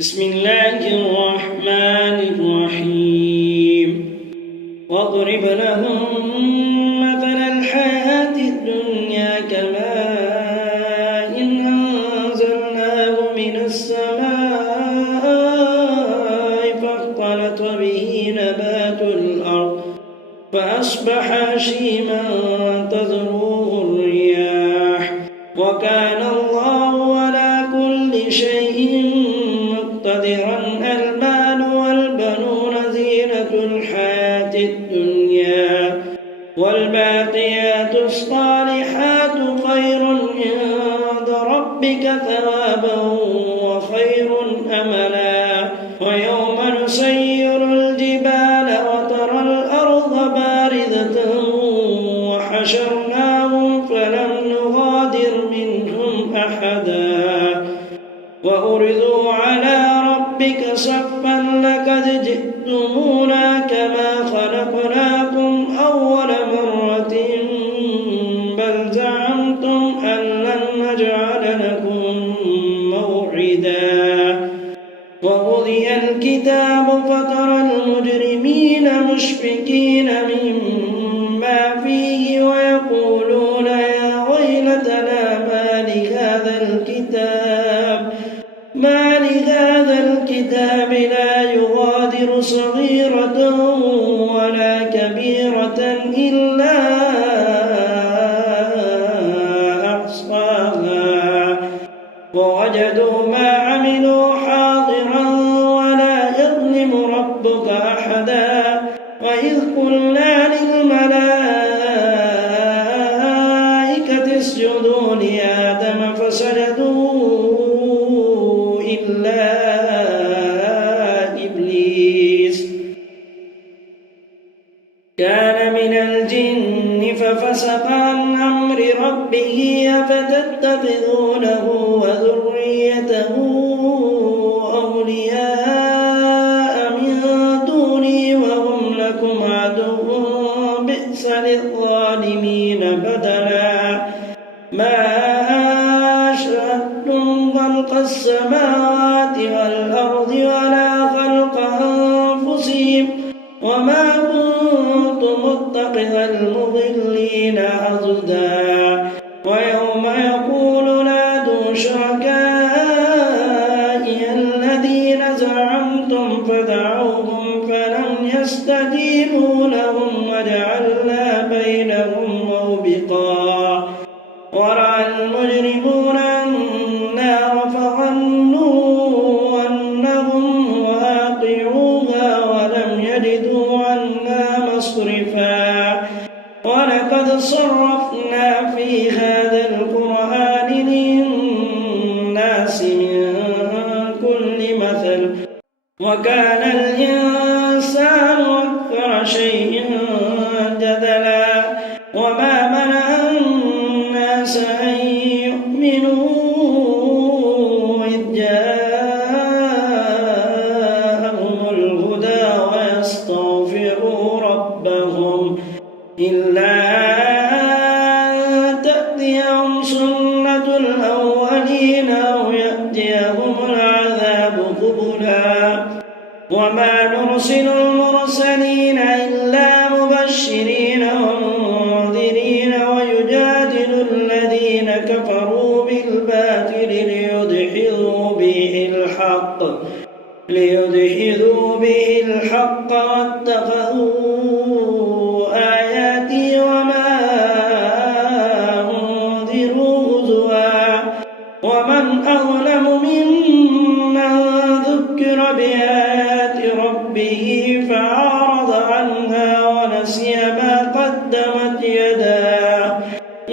بسم الله الرحمن الرحيم واضرب لهم مثل الحياة الدنيا كماء أنزلناه من السماء فاختلط به نبات الأرض فأصبح هشيما تذروه الرياح وكان الله على كل شيء مقتدرا. المال والبنون زينة الحياة الدنيا والباقيات الصالحات خير عند ربك ثوابا وخير أملا. ويوم نسير الجبال وترى الأرض باردة وحشرناهم فلم نغادر منهم أحدا وعرضوا على ربك صفا لقد جئتمونا كما خلقناكم أول مرة بل زعمتم أن لن نجعل لكم موعدا. وقضي الكتاب فترى المجرمين مشفقين مما فيه ويقولون يا ويلتنا ما لهذا الكتاب لا يغادر صغيرة ولا كبيرة إلا أحصاها ووجدوا ما عملوا حاضرا ولا يظلم ربك أحدا. وإذ قلنا للملائكة اسجدوا لآدم فسجدوا إلا إبليس كان من الجن ففسق عن أمر ربه أفتتخذونه وذريته أولياء من دوني وهم لكم عدو بئس للظالمين بدلا. ما أشهدتم خلق السماوات والأرض ولا خلق أنفسهم وما كنت متخذ المضلين عضدا. ويوم يقول نادوا شركائي الذين زعمتم فدعوهم فلم يستجيبوا لهم وجعلنا بينهم موبقا. ورأى المجرمون النار فظنوا أنهم واقعوها ولم يجدوا عنها مصرفا. ولقد صرفنا في هذا القرآن للناس من كل مثل وكان الإنسان أكثر شيء جدلا. وما منع الناس أن يؤمنوا إذ جاءهم الهدى ويستغفروا ربهم إلا أن تأتيهم سنة الأولين أو يأتيهم العذاب قبلا. وما نرسل المرسلين إلا مبشرين ومنذرين ويجادل الذين كفروا بالباطل ليدحضوا به الحق واتخذوا آياتي وما أنذروا هزوا. ومن أظلم ممن ذكر بآيات ربه فأعرض عنها ونسي ما قدمت يداه.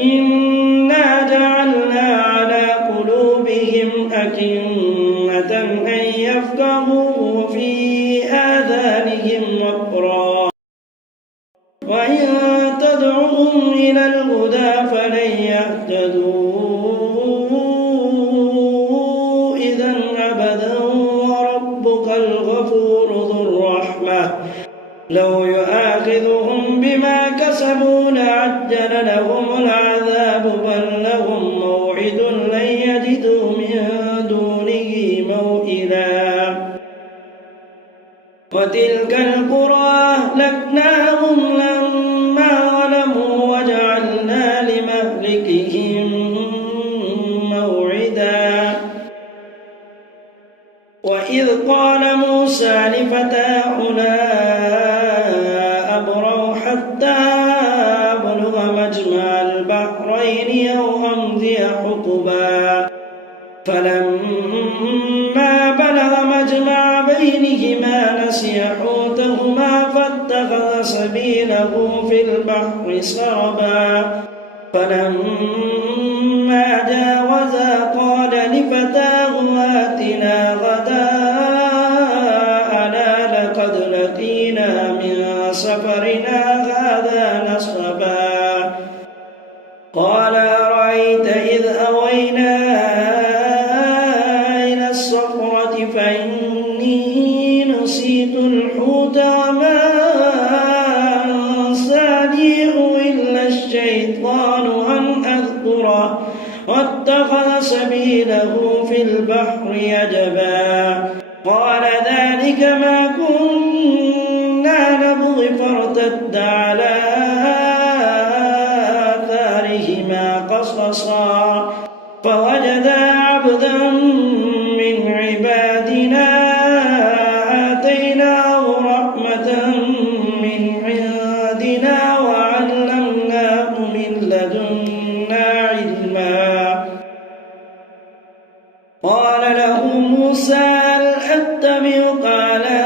إنا جعلنا على قلوبهم أكنة أن يفقهوا وفي آذانهم وقرا وإن تدعوهم إلى الهدى فلن يهتدوا إذا أبدا. وربك الغفور ذو الرحمة لو يؤاخذهم بما كسبوا لعجل لهم العذاب بل لهم موعد لن يجدوا من دونه موئلا. مهلكهم موعدا. وإذ قال موسى لفتاه لا أبرح حتى أبلغ مجمع البحرين أو أمضي حقبا فلما بلغ مجمع بينهما نسي حوتهما فاتخذ سبيله في البحر سربا فلما جاوزا قال لفتاه آتنا غداءنا لقد لقينا من سفرنا هذا نصبا. قال أرأيت إذ أوينا إلى الصخرة فإني نسيت الحوت وما أنسانيه إلا الشيطان أن أذكره واتخذ سبيله في البحر عجبا. قال ذلك ما كنا نبغي فارتد على آثارهما قصصا فوجدا عبدا من عبادنا آتيناه رحمة من عندنا وعلمناه من لدنا علما. قال له موسى هل أتبعك على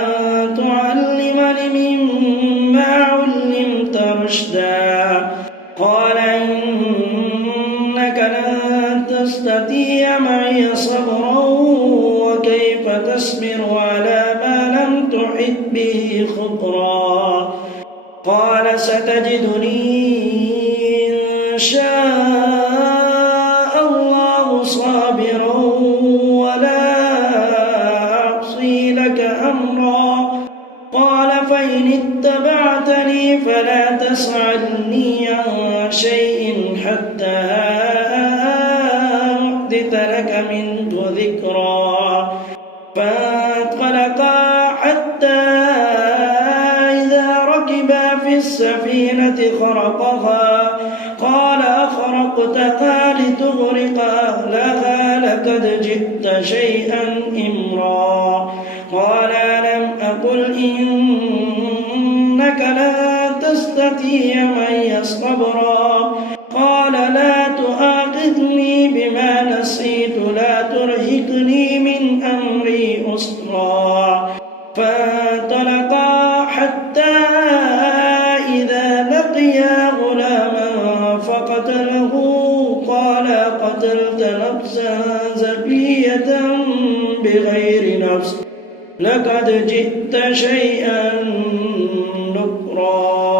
أن تعلمني مما علمت رشدا. قال إنك لن تستطيع معي صبرا وكيف تصبر على ما لم تحط به خبرا. قال ستجدني إن شاء الله صابرا ولا أعصي لك أمرا. قال فإن اتبعتني فلا تسألني عن شيء حتى أحدث لك منه ذكرا. فانطلقا حتى إذا ركبا في السفينة خرقها قال أخرقتها لتغرق أهلها لقد جئت شيئا إمرا. قال ألم أقل إنك لا تستطيع معي صبرا. قال لا تؤاخذني بما نسيت لا ترهقني من أمري أسرا. فانطلقا حتى إذا لقيا غلاما فقتله قال قتلت نفسا زكية بغير نفس لقد جئت شيئا نكرا.